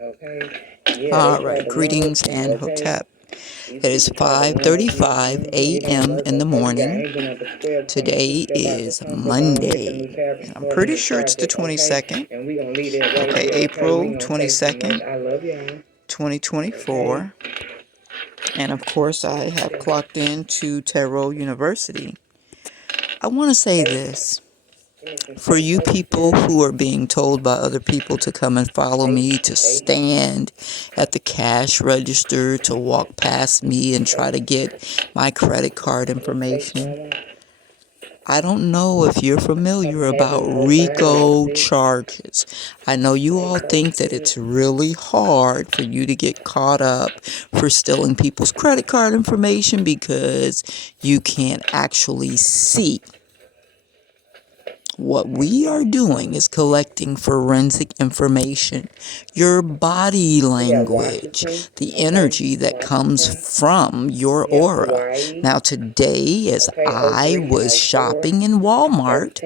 All right, greetings and hotep. It is 5:35 a.m. in the morning. Today is Monday, and I'm pretty sure it's the 22nd. Okay, April 22nd, 2024. And of course, I have clocked into Tarot University. I want to say this. For you people who are being told by other people to come and follow me, to stand at the cash register, to walk past me and try to get my credit card information, I don't know if you're familiar about RICO charges. I know you all think that it's really hard for you to get caught up for stealing people's credit card information because you can't actually see. What we are doing is collecting forensic information, your body language, the energy that comes from your aura. Now today, as I was shopping in Walmart,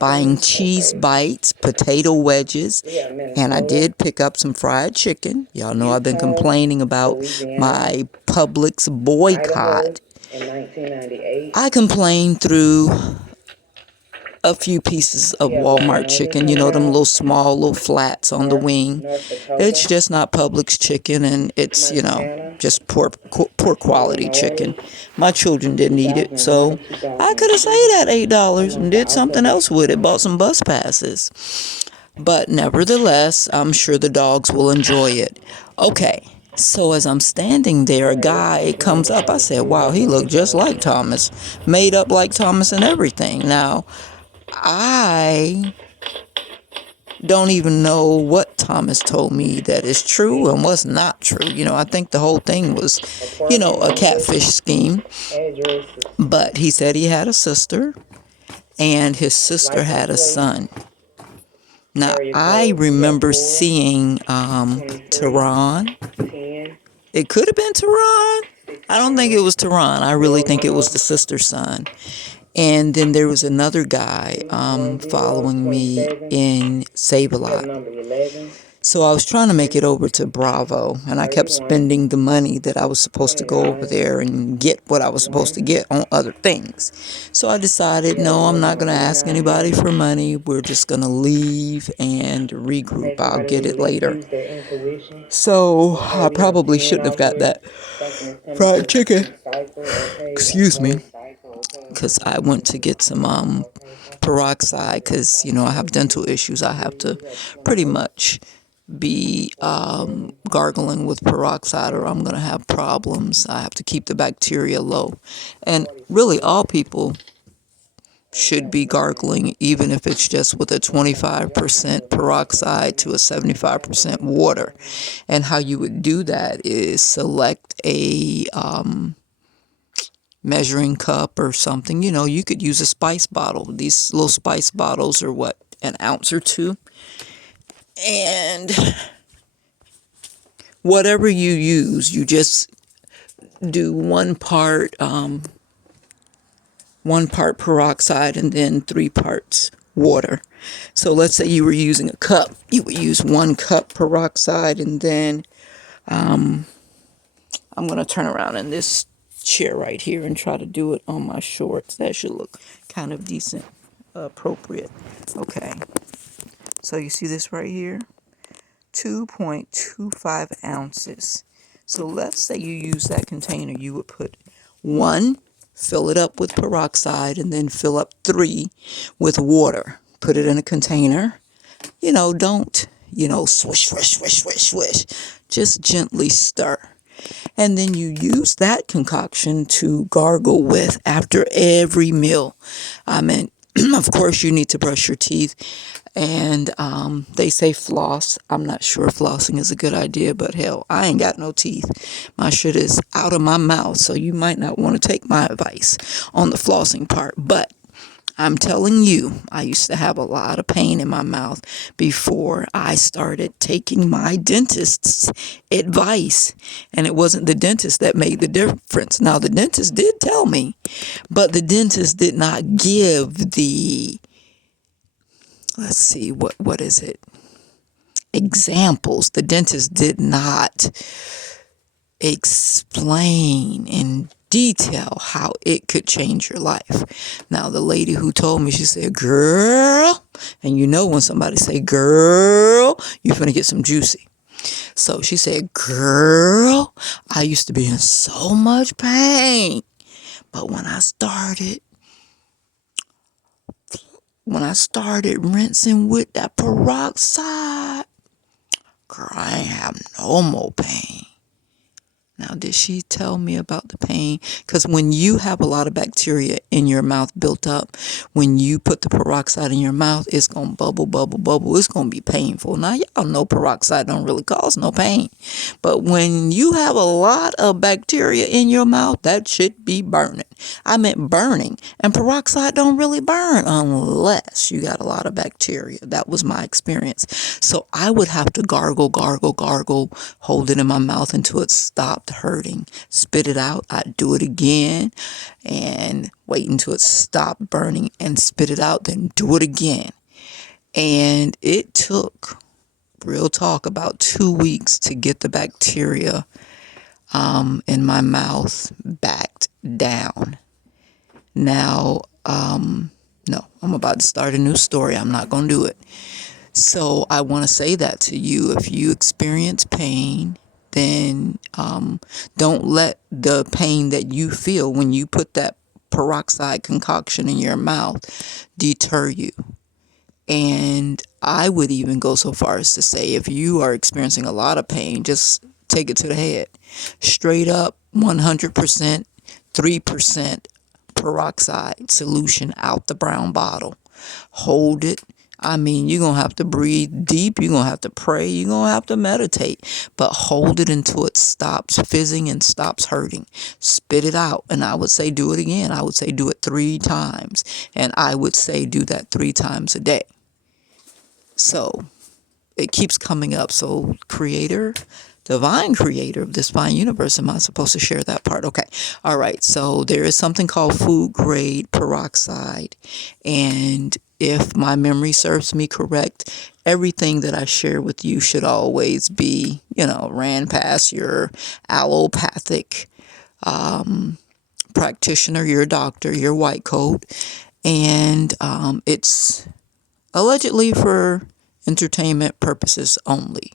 buying cheese bites, potato wedges, and I did pick up some fried chicken. Y'all know I've been complaining about my Publix boycott. I complained through a few pieces of Walmart chicken, you know, them little small, little flats on the wing. It's just not Publix chicken, and it's, you know, just poor quality chicken. My children didn't eat it, so I could have saved that $8 and did something else with it, bought some bus passes. But nevertheless, I'm sure the dogs will enjoy it. Okay. So as I'm standing there, a guy comes up. I said, wow, he looked just like Thomas, made up like Thomas and everything. Now, I don't even know what Thomas told me that is true and what's not true. You know, I think the whole thing was, you know, a catfish scheme. But he said he had a sister and his sister had a son. Now, I remember seeing Tehran. It could have been Tehran. I don't think it was Tehran. I really think it was the sister's son. And then there was another guy following me in Save-A-Lot. So I was trying to make it over to Bravo, and I kept spending the money that I was supposed to go over there and get what I was supposed to get on other things. So I decided, no, I'm not going to ask anybody for money. We're just going to leave and regroup. I'll get it later. So I probably shouldn't have got that fried chicken. Excuse me. Because I went to get some peroxide because, you know, I have dental issues. I have to pretty much be gargling with peroxide or I'm going to have problems. I have to keep the bacteria low. And really, all people should be gargling, even if it's just with a 25% peroxide to a 75% water. And how you would do that is select a measuring cup or something. You know, you could use a spice bottle. These little spice bottles are what, an ounce or two? And whatever you use, you just do one part peroxide and then 3 parts water. So let's say you were using a cup. You would use 1 cup peroxide, and then I'm going to turn around in this chair right here and try to do it on my shorts. That should look kind of decent, appropriate. Okay. So you see this right here? 2.25 ounces. So let's say you use that container. You would put 1, fill it up with peroxide, and then fill up 3 with water. Put it in a container. You know, don't, you know, swish, swish, swish, swish, swish. Just gently stir. And then you use that concoction to gargle with after every meal. I mean, of course, you need to brush your teeth. And they say floss. I'm not sure flossing is a good idea, but hell, I ain't got no teeth. My shit is out of my mouth, so you might not want to take my advice on the flossing part. But I'm telling you, I used to have a lot of pain in my mouth before I started taking my dentist's advice. And it wasn't the dentist that made the difference. Now, the dentist did tell me, but the dentist did not give the, let's see, what is it? examples. The dentist did not explain in detail how it could change your life. Now, the lady who told me, she said, girl, and you know when somebody say, girl, you're finna get some juicy. So she said, girl, I used to be in so much pain. But when I started rinsing with that peroxide, girl, I ain't have no more pain. Now, did she tell me about the pain? Because when you have a lot of bacteria in your mouth built up, when you put the peroxide in your mouth, it's going to bubble, bubble, bubble. It's going to be painful. Now, y'all know peroxide don't really cause no pain. But when you have a lot of bacteria in your mouth, that should be burning. I meant burning. And peroxide don't really burn unless you got a lot of bacteria. That was my experience. So I would have to gargle, gargle, gargle, hold it in my mouth until it stopped hurting. Spit it out. I'd do it again and wait until it stopped burning and spit it out, then do it again. And it took, real talk, about 2 weeks to get the bacteria in my mouth backed down. Now, no, I'm about to start a new story. I'm not going to do it. So I want to say that to you. If you experience pain, then don't let the pain that you feel when you put that peroxide concoction in your mouth deter you. And I would even go so far as to say, if you are experiencing a lot of pain, just take it to the head. Straight up 100%, 3% peroxide solution out the brown bottle. Hold it. I mean, you're going to have to breathe deep. You're going to have to pray. You're going to have to meditate. But hold it until it stops fizzing and stops hurting. Spit it out. And I would say do it again. I would say do it 3 times. And I would say do that 3 times a day. So it keeps coming up. So creator, divine creator of this fine universe, am I supposed to share that part? Okay. All right. So there is something called food grade peroxide. And if my memory serves me correct, everything that I share with you should always be, ran past your allopathic practitioner, your doctor, your white coat. And it's allegedly for entertainment purposes only.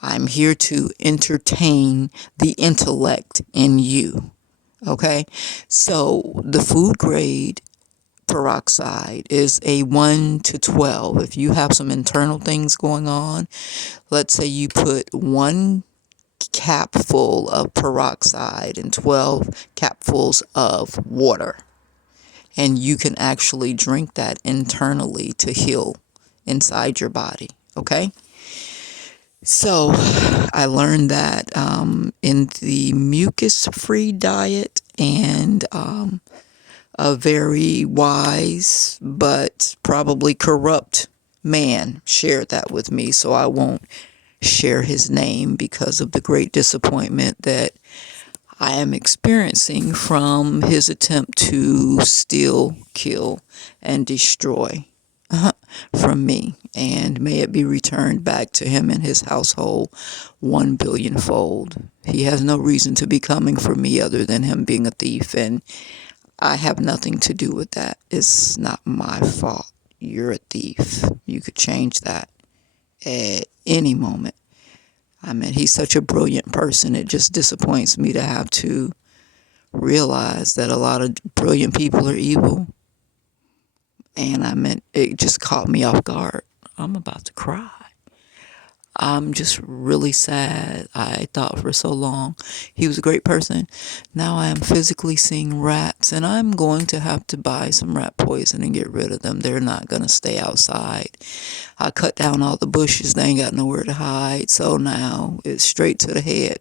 I'm here to entertain the intellect in you. Okay? So the food grade peroxide is a 1 to 12. If you have some internal things going on, let's say you put 1 capful of peroxide and 12 capfuls of water. And you can actually drink that internally to heal inside your body. Okay? So I learned that in the mucus-free diet, and a very wise but probably corrupt man shared that with me. So I won't share his name because of the great disappointment that I am experiencing from his attempt to steal, kill, and destroy from me. And may it be returned back to him and his household 1 billion fold. He has no reason to be coming for me other than him being a thief, and I have nothing to do with that. It's not my fault. You're a thief. You could change that at any moment. I mean, he's such a brilliant person. It just disappoints me to have to realize that a lot of brilliant people are evil. And it just caught me off guard. I'm about to cry. I'm just really sad. I thought for so long he was a great person. Now I am physically seeing rats, and I'm going to have to buy some rat poison and get rid of them. They're not going to stay outside. I cut down all the bushes. They ain't got nowhere to hide. So now it's straight to the head.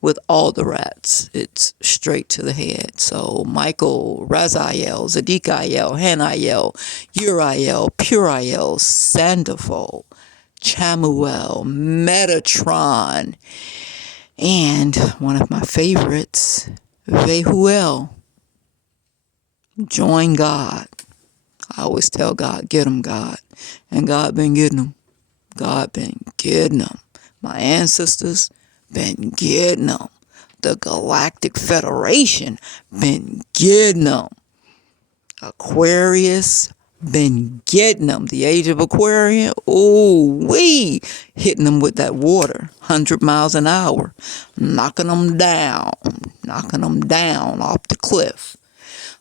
With all the rats, it's straight to the head. So Michael, Raziel, Zadkiel, Haniel, Uriel, Puriel, Sandalphon, Chamuel, Metatron, and one of my favorites, Vehuel. Join God. I always tell God, get him, God. And God been getting him. God been getting them. My ancestors been getting them. The Galactic Federation been getting them. Aquarius been getting them. The age of Aquarian, ooh wee, hitting them with that water, 100 miles an hour, knocking them down off the cliff,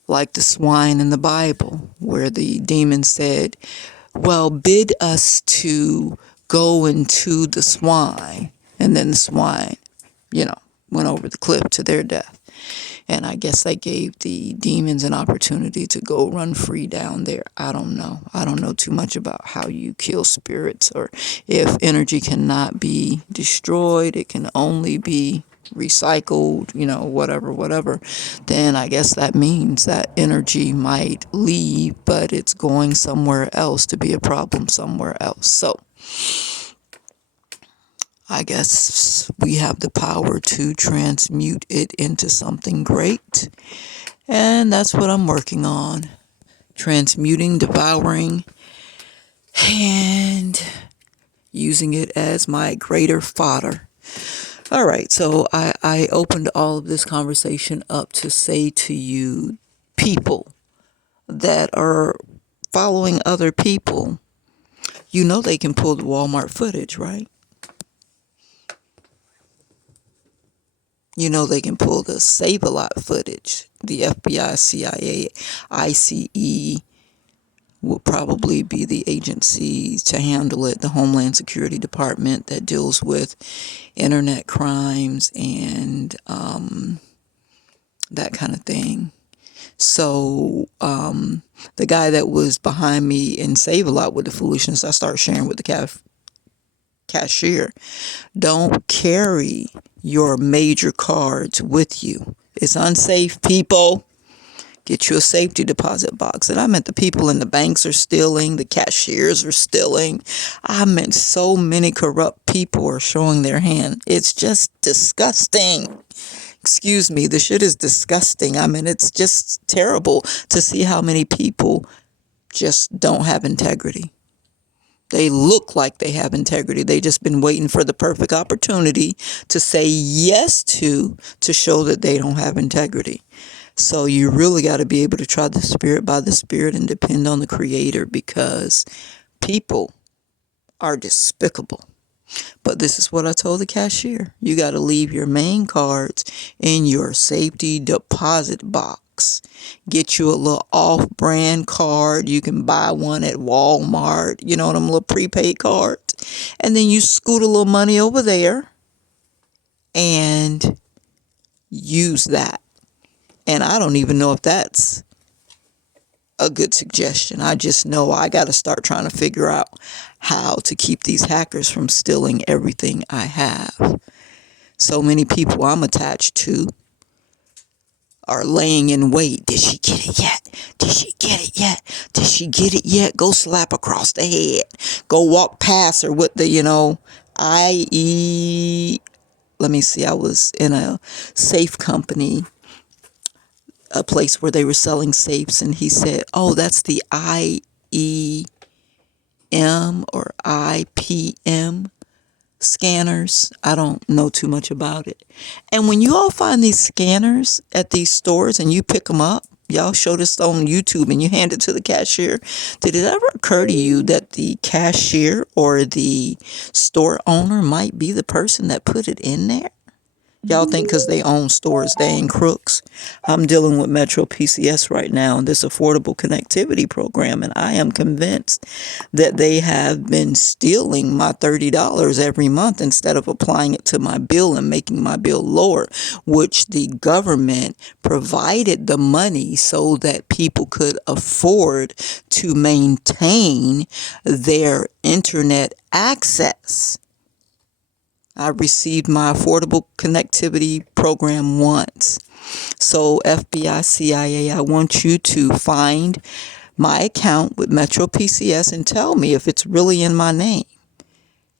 like the swine in the Bible, where the demon said, well, bid us to go into the swine, and then the swine, went over the cliff to their death. And I guess that gave the demons an opportunity to go run free down there. I don't know. I don't know too much about how you kill spirits, or if energy cannot be destroyed, it can only be recycled, whatever. Then I guess that means that energy might leave, but it's going somewhere else to be a problem somewhere else. So I guess we have the power to transmute it into something great. And that's what I'm working on. Transmuting, devouring, and using it as my greater fodder. All right, so I opened all of this conversation up to say to you, people that are following other people, they can pull the Walmart footage, right? They can pull the Save-A-Lot footage. The FBI, CIA, ICE will probably be the agency to handle it. The Homeland Security Department that deals with internet crimes and that kind of thing. So the guy that was behind me in Save-A-Lot with the foolishness, I start sharing with the cashier. Don't carry your major cards with you. It's unsafe, people. Get you a safety deposit box. And I meant the people in the banks are stealing, the cashiers are stealing. I meant so many corrupt people are showing their hand. It's just disgusting. Excuse me, the shit is disgusting. I mean, it's just terrible to see how many people just don't have integrity. They look like they have integrity. They just been waiting for the perfect opportunity to say yes to show that they don't have integrity. So you really got to be able to try the spirit by the spirit and depend on the creator, because people are despicable. But this is what I told the cashier. You got to leave your main cards in your safety deposit box. Get you a little off-brand card. You can buy one at Walmart, them little prepaid cards. And then you scoot a little money over there and use that. And I don't even know if that's a good suggestion. I just know I got to start trying to figure out how to keep these hackers from stealing everything I have. So many people I'm attached to are laying in wait. Did she get it yet? Did she get it yet? Did she get it yet? Go slap across the head. Go walk past her with the, let me see, I was in a safe company, a place where they were selling safes, and he said, oh, that's the IEM or IPM scanners. I don't know too much about it. And when you all find these scanners at these stores and you pick them up, y'all show this on YouTube and you hand it to the cashier, did it ever occur to you that the cashier or the store owner might be the person that put it in there? Y'all think because they own stores, they ain't crooks? I'm dealing with Metropcs right now, this affordable connectivity program, and I am convinced that they have been stealing my $30 every month instead of applying it to my bill and making my bill lower, which the government provided the money so that people could afford to maintain their internet access. I received my affordable connectivity program once. So FBI, CIA, I want you to find my account with Metro PCS and tell me if it's really in my name.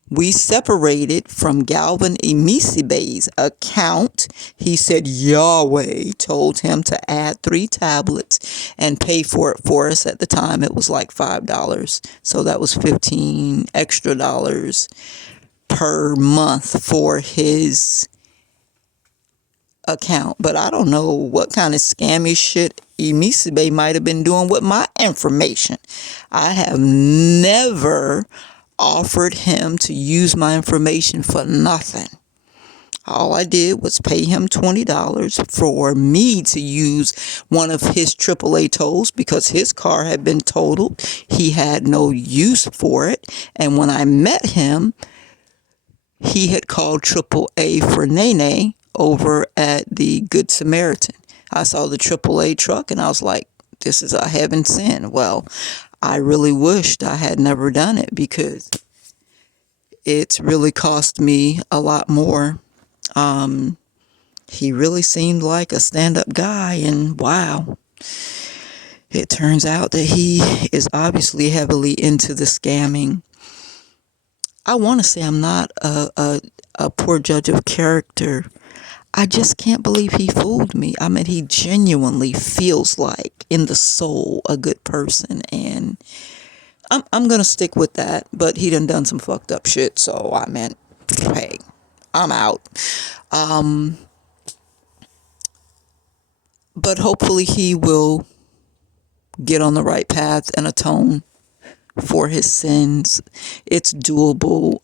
We separated from Galvin Emisibe's account. He said Yahweh told him to add 3 tablets and pay for it for us. At the time, it was like $5. So that was $15 extra per month for his account. But I don't know what kind of scammy shit Emisibe might have been doing with my information. I have never offered him to use my information for nothing. All I did was pay him $20 for me to use one of his AAA tolls because his car had been totaled. He had no use for it. And when I met him, he had called AAA for Nene over at the Good Samaritan. I saw the AAA truck and I was like, this is a heaven sent. Well, I really wished I had never done it because it's really cost me a lot more. He really seemed like a stand-up guy, and wow, it turns out that he is obviously heavily into the scamming. I want to say I'm not a poor judge of character. I just can't believe he fooled me. I mean, he genuinely feels like in the soul a good person, and I'm gonna stick with that. But he done some fucked up shit, so I meant, hey, I'm out. But hopefully he will get on the right path and atone for his sins. It's doable.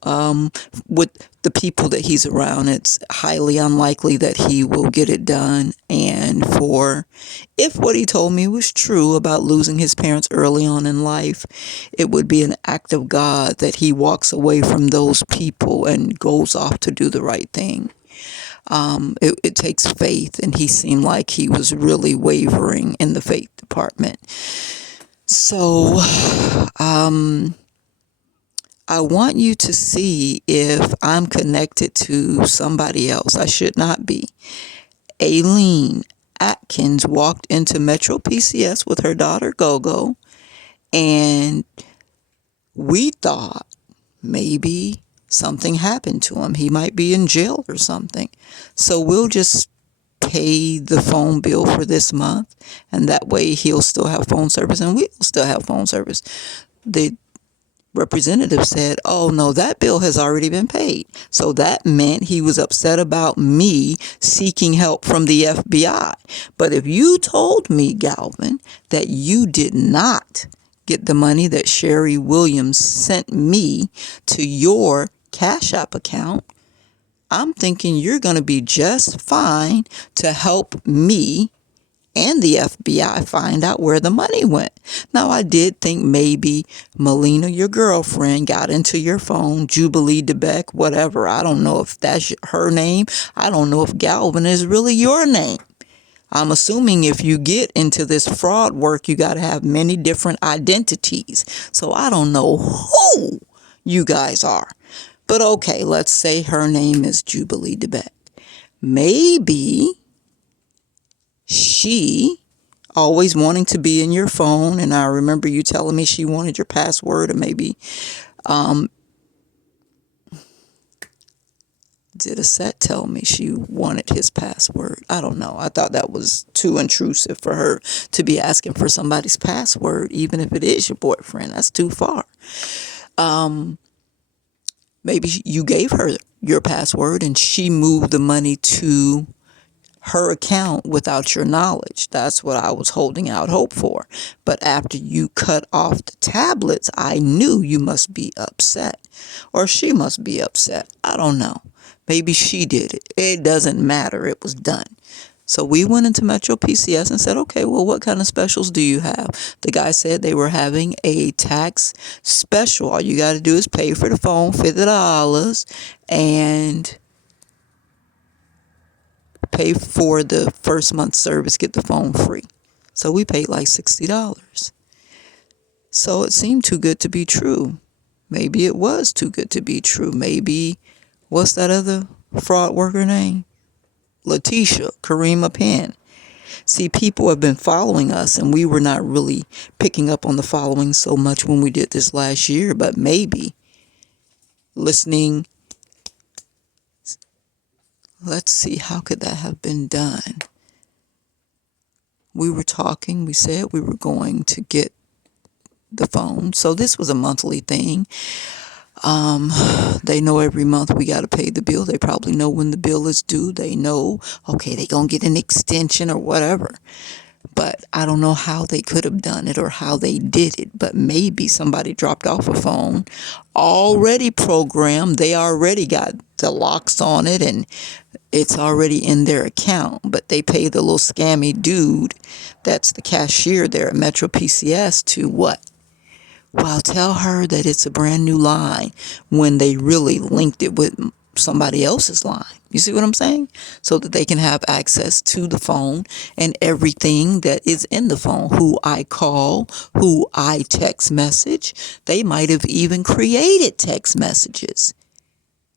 With the people that he's around, it's highly unlikely that he will get it done. And if what he told me was true about losing his parents early on in life, it would be an act of God that he walks away from those people and goes off to do the right thing. It takes faith, and he seemed like he was really wavering in the faith department. So, I want you to see if I'm connected to somebody else. I should not be. Aileen Atkins walked into Metro PCS with her daughter Gogo, and we thought maybe something happened to him. He might be in jail or something. So we'll just pay the phone bill for this month, and that way he'll still have phone service and we'll still have phone service. The representative said, oh no, that bill has already been paid. So that meant he was upset about me seeking help from the FBI. But if you told me, Galvin, that you did not get the money that Sherry Williams sent me to your Cash App account, I'm thinking you're going to be just fine to help me and the FBI find out where the money went. Now, I did think maybe Melina, your girlfriend, got into your phone, Jubilee DeBeck, whatever. I don't know if that's her name. I don't know if Galvin is really your name. I'm assuming if you get into this fraud work, you got to have many different identities. So I don't know who you guys are. But okay, let's say her name is Jubilee DeBeck. Maybe she always wanting to be in your phone, and I remember you telling me she wanted your password, or maybe did Aset tell me she wanted his password? I don't know. I thought that was too intrusive for her to be asking for somebody's password, even if it is your boyfriend. That's too far. Maybe you gave her your password and she moved the money to her account without your knowledge. That's what I was holding out hope for. But after you cut off the tablets, I knew you must be upset, or she must be upset. I don't know. Maybe she did it. It doesn't matter. It was done. So we went into Metro PCS and said, okay, well, what kind of specials do you have? The guy said they were having a tax special. All you got to do is pay for the phone, $50, and pay for the first month's service, get the phone free. So we paid like $60. So it seemed too good to be true. Maybe it was too good to be true. Maybe, what's that other fraud worker name? Letitia, Karima Penn. See, people have been following us, and we were not really picking up on the following so much when we did this last year, but maybe listening. Let's see, how could that have been done? We were talking, we said we were going to get the phone. So this was a monthly thing. They know every month we got to pay the bill. They probably know when the bill is due. They know, okay, they going to get an extension or whatever. But I don't know how they could have done it or how they did it. But maybe somebody dropped off a phone already programmed. They already got the locks on it and it's already in their account. But they pay the little scammy dude that's the cashier there at Metro PCS to what? Well, tell her that it's a brand new line when they really linked it with somebody else's line. You see what I'm saying? So that they can have access to the phone and everything that is in the phone. Who I call, who I text message. They might have even created text messages,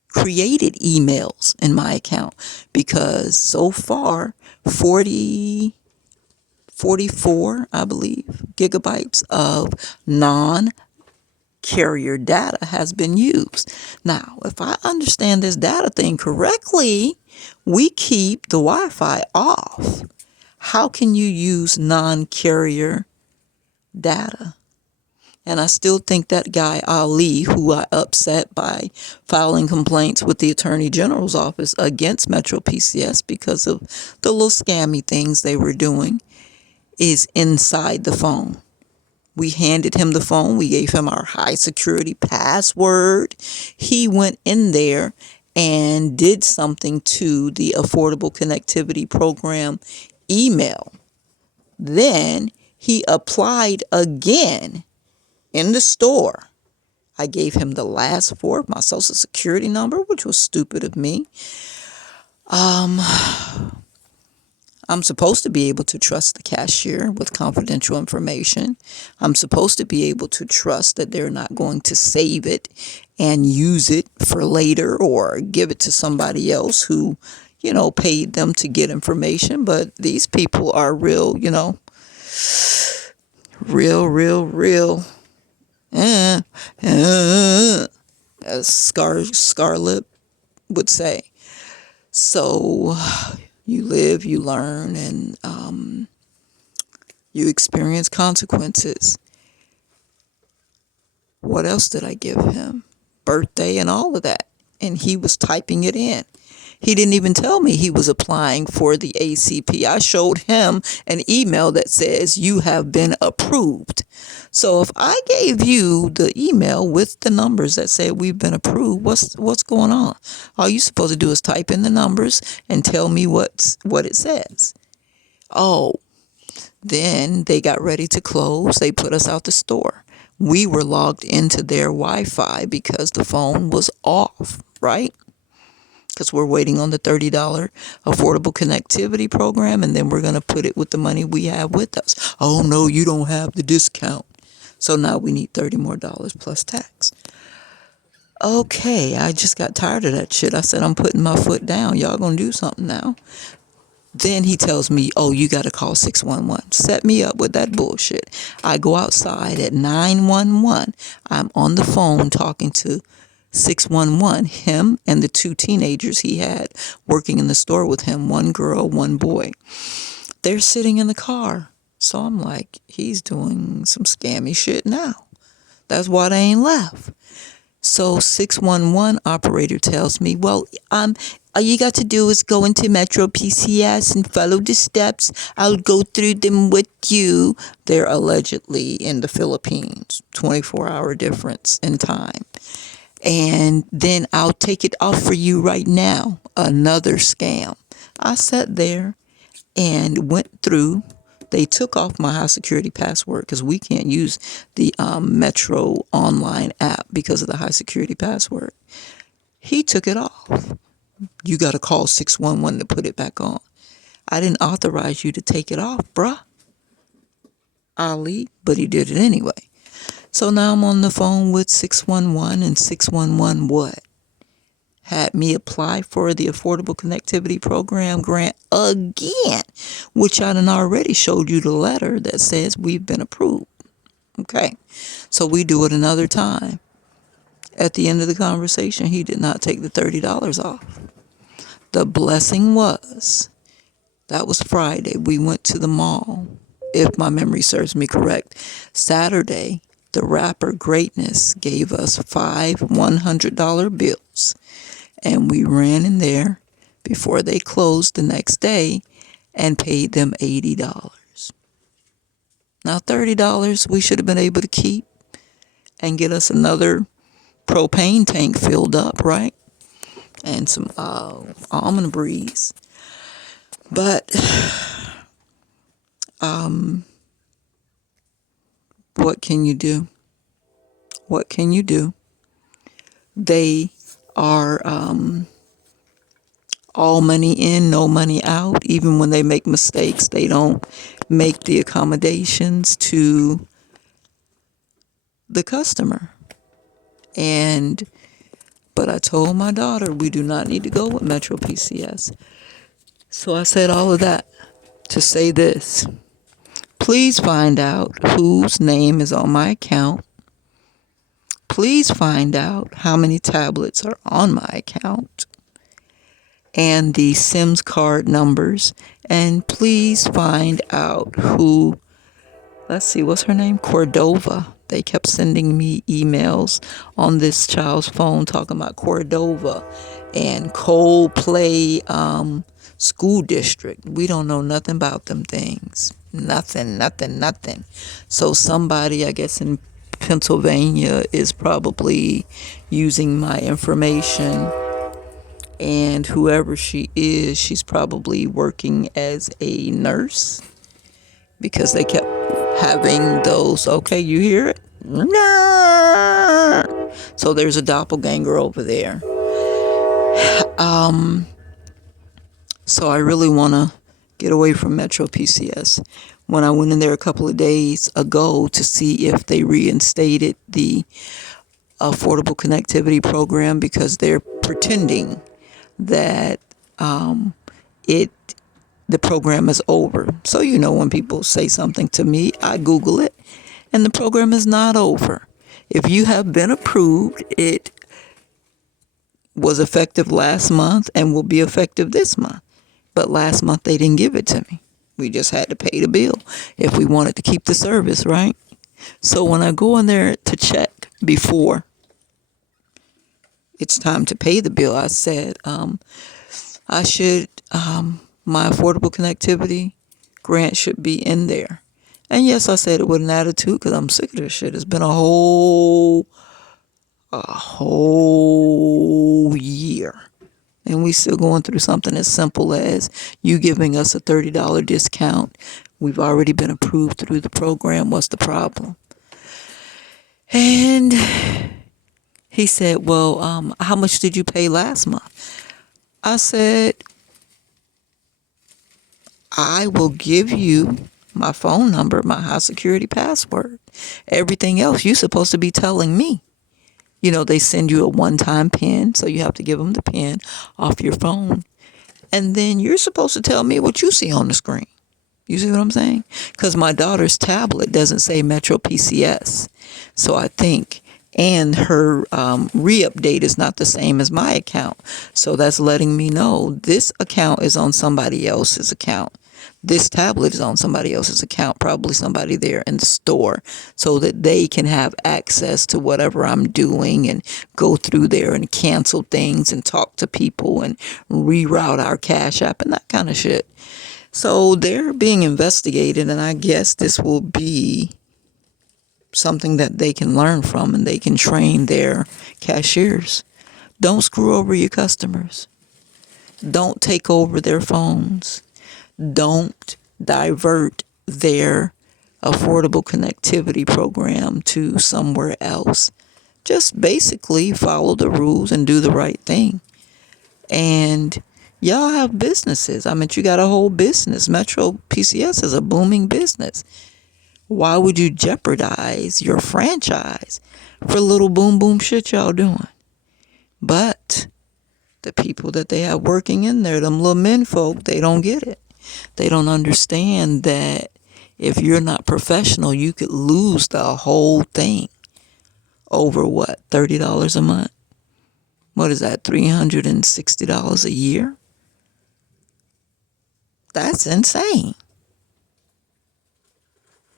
created emails in my account, because so far 44, I believe, gigabytes of non-carrier data has been used. Now, if I understand this data thing correctly, we keep the Wi-Fi off. How can you use non-carrier data? And I still think that guy Ali, who I upset by filing complaints with the Attorney General's office against Metro PCS because of the little scammy things they were doing, is inside the phone. We handed him the phone. We gave him our high security password. He went in there and did something to the Affordable Connectivity Program email. Then he applied again in the store. I gave him the last four of my social security number, which was stupid of me. I'm supposed to be able to trust the cashier with confidential information. I'm supposed to be able to trust that they're not going to save it and use it for later or give it to somebody else who, paid them to get information. But these people are real, real. As Scarlett would say. So you live, you learn, and you experience consequences. What else did I give him? Birthday and all of that. And he was typing it in. He didn't even tell me he was applying for the ACP. I showed him an email that says you have been approved. So if I gave you the email with the numbers that say we've been approved, what's going on? All you're supposed to do is type in the numbers and tell me what it says. Oh, then they got ready to close. They put us out the store. We were logged into their Wi-Fi because the phone was off, right? Because we're waiting on the $30 affordable connectivity program, and then we're going to put it with the money we have with us. Oh, no, you don't have the discount. So now we need $30 more plus tax. Okay, I just got tired of that shit. I said, I'm putting my foot down. Y'all going to do something now. Then he tells me, oh, you got to call 611. Set me up with that bullshit. I go outside at 911. I'm on the phone talking to 611, him and the two teenagers he had working in the store with him, one girl, one boy. They're sitting in the car. So I'm like, he's doing some scammy shit now. That's why they ain't left. So 611 operator tells me, well, all you got to do is go into Metro PCS and follow the steps. I'll go through them with you. They're allegedly in the Philippines, 24-hour difference in time. And then I'll take it off for you right now. Another scam. I sat there and went through. They took off my high security password because we can't use the Metro online app because of the high security password. He took it off. You got to call 611 to put it back on. I didn't authorize you to take it off, bruh, Ali, but he did it anyway. So now I'm on the phone with 611, and 611 what? Had me apply for the Affordable Connectivity Program grant again, which I done already showed you the letter that says we've been approved. Okay, so we do it another time. At the end of the conversation, he did not take the $30 off. The blessing was, that was Friday. We went to the mall, if my memory serves me correct. Saturday, the rapper Greatness gave us 5 $100 bills. And we ran in there before they closed the next day and paid them $80. Now, $30 we should have been able to keep and get us another propane tank filled up, right? And some almond breeze. But what can you do? What can you do? They are all money in, no money out. Even when they make mistakes, they don't make the accommodations to the customer. But I told my daughter we do not need to go with Metro PCS. So I said all of that to say this. Please find out whose name is on my account. Please find out how many tablets are on my account and the SIMS card numbers. And please find out who, let's see, what's her name? Cordova. They kept sending me emails on this child's phone talking about Cordova and Coldplay school district. We don't know nothing about them things. Nothing. So somebody, I guess in Pennsylvania, is probably using my information. And whoever she is, she's probably working as a nurse because they kept having those, okay, you hear it? So there's a doppelganger over there. So I really want to get away from Metro PCS. When I went in there a couple of days ago to see if they reinstated the Affordable Connectivity Program because they're pretending that the program is over. So when people say something to me, I Google it, and the program is not over. If you have been approved, it was effective last month and will be effective this month. But last month they didn't give it to me. We just had to pay the bill if we wanted to keep the service, right? So when I go in there to check before it's time to pay the bill, I said, I should, my affordable connectivity grant should be in there. And yes, I said it with an attitude because I'm sick of this shit. It's been a whole year. And we still going through something as simple as you giving us a $30 discount. We've already been approved through the program. What's the problem? And he said, well, how much did you pay last month? I said, I will give you my phone number, my high security password. Everything else you're supposed to be telling me. They send you a one-time PIN, so you have to give them the PIN off your phone. And then you're supposed to tell me what you see on the screen. You see what I'm saying? Because my daughter's tablet doesn't say Metro PCS. So I think, and her re-update is not the same as my account. So that's letting me know this account is on somebody else's account. This tablet is on somebody else's account, probably somebody there in the store, so that they can have access to whatever I'm doing and go through there and cancel things and talk to people and reroute our Cash App and that kind of shit. So they're being investigated, and I guess this will be something that they can learn from and they can train their cashiers. Don't screw over your customers. Don't take over their phones. Don't divert their affordable connectivity program to somewhere else. Just basically follow the rules and do the right thing. And y'all have businesses. You got a whole business. Metro PCS is a booming business. Why would you jeopardize your franchise for little boom boom shit y'all doing? But the people that they have working in there, them little men folk, they don't get it. They don't understand that if you're not professional, you could lose the whole thing over what, $30 a month? What is that, $360 a year? That's insane.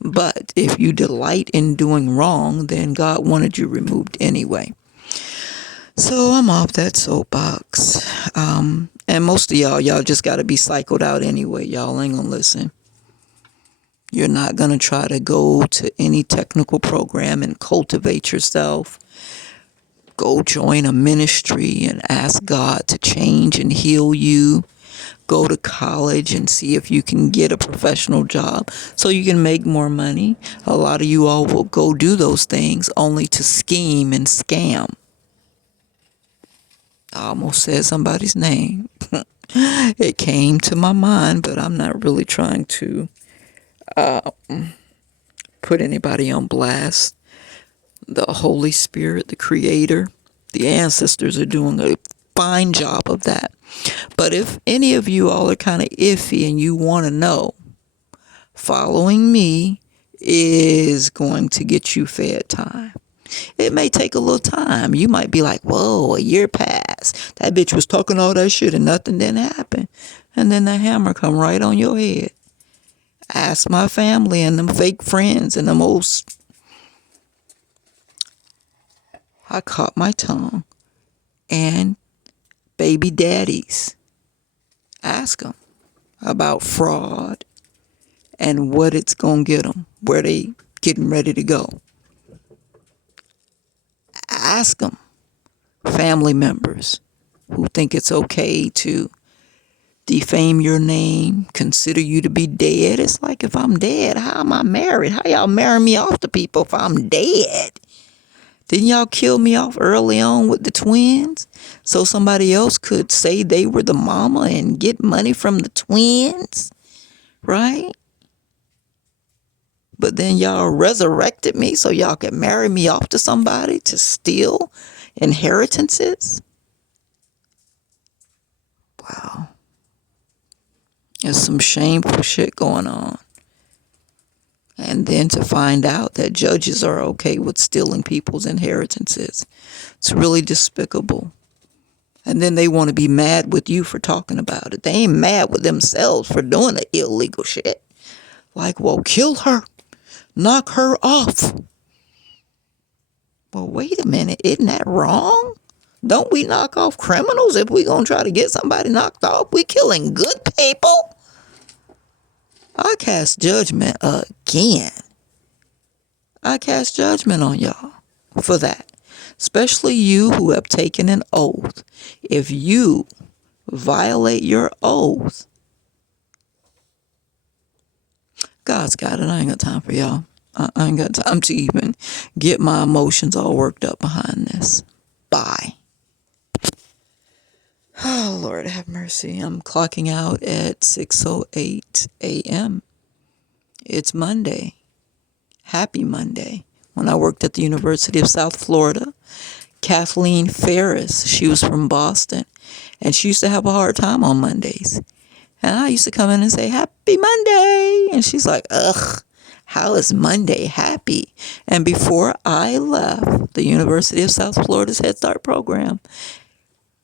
But if you delight in doing wrong, then God wanted you removed anyway. So I'm off that soapbox. And most of y'all just got to be cycled out anyway. Y'all ain't going to listen. You're not going to try to go to any technical program and cultivate yourself. Go join a ministry and ask God to change and heal you. Go to college and see if you can get a professional job so you can make more money. A lot of you all will go do those things only to scheme and scam. I almost said somebody's name. It came to my mind, but I'm not really trying to put anybody on blast. The Holy Spirit, the Creator, the ancestors are doing a fine job of that. But if any of you all are kind of iffy and you want to know, following me is going to get you fed time. It may take a little time. You might be like, whoa, a year passed. That bitch was talking all that shit and nothing didn't happen. And then the hammer come right on your head. Ask my family and them fake friends and them old... I caught my tongue. And baby daddies. Ask them about fraud and what it's going to get them, where they getting ready to go. Ask them, family members who think it's okay to defame your name, consider you to be dead. It's like, if I'm dead, how am I married? How y'all marry me off to people if I'm dead? Didn't y'all kill me off early on with the twins so somebody else could say they were the mama and get money from the twins? Right? But then y'all resurrected me so y'all could marry me off to somebody to steal inheritances? Wow. There's some shameful shit going on. And then to find out that judges are okay with stealing people's inheritances. It's really despicable. And then they want to be mad with you for talking about it. They ain't mad with themselves for doing the illegal shit. Like, well, kill her. Knock her off. Well, wait a minute. Isn't that wrong? Don't we knock off criminals if we gonna try to get somebody knocked off? We killing good people? I cast judgment again. I cast judgment on y'all for that. Especially you who have taken an oath. If you violate your oath, God's got it. I ain't got time for y'all. I ain't got time to even get my emotions all worked up behind this. Bye. Oh, Lord have mercy. I'm clocking out at 6:08 a.m. It's Monday. Happy Monday. When I worked at the University of South Florida, Kathleen Ferris, she was from Boston, and she used to have a hard time on Mondays. And I used to come in and say, Happy Monday. And she's like, ugh, how is Monday happy? And before I left the University of South Florida's Head Start program,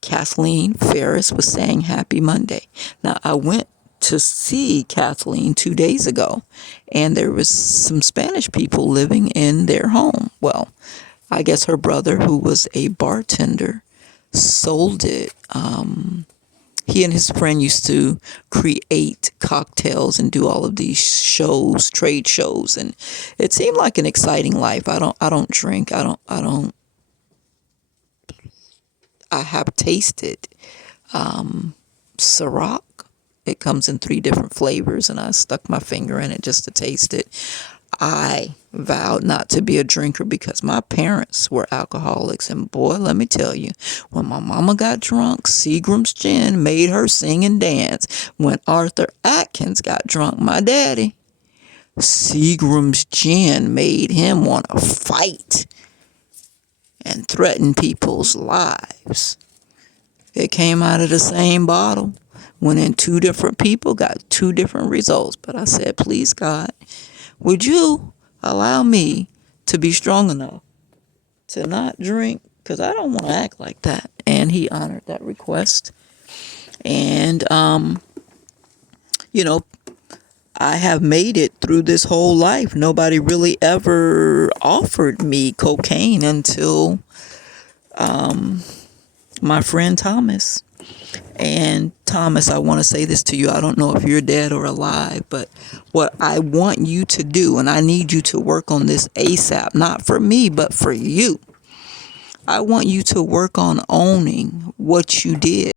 Kathleen Ferris was saying Happy Monday. Now, I went to see Kathleen 2 days ago, and there was some Spanish people living in their home. Well, I guess her brother, who was a bartender, sold it. He and his friend used to create cocktails and do all of these shows, trade shows, and it seemed like an exciting life. I don't drink. I have tasted Ciroc. It comes in 3 different flavors, and I stuck my finger in it just to taste it. I vowed not to be a drinker because my parents were alcoholics, and boy, let me tell you, when my mama got drunk, Seagram's gin made her sing and dance. When Arthur Atkins got drunk, my daddy, Seagram's gin made him want to fight and threaten people's lives. It came out of the same bottle. Went in 2 different people, got 2 different results. But I said, please, God, would you allow me to be strong enough to not drink because I don't want to act like that. And he honored that request. And, you know, I have made it through this whole life. Nobody really ever offered me cocaine until my friend Thomas. And Thomas, I want to say this to you. I don't know if you're dead or alive, but what I want you to do, and I need you to work on this ASAP, not for me, but for you. I want you to work on owning what you did.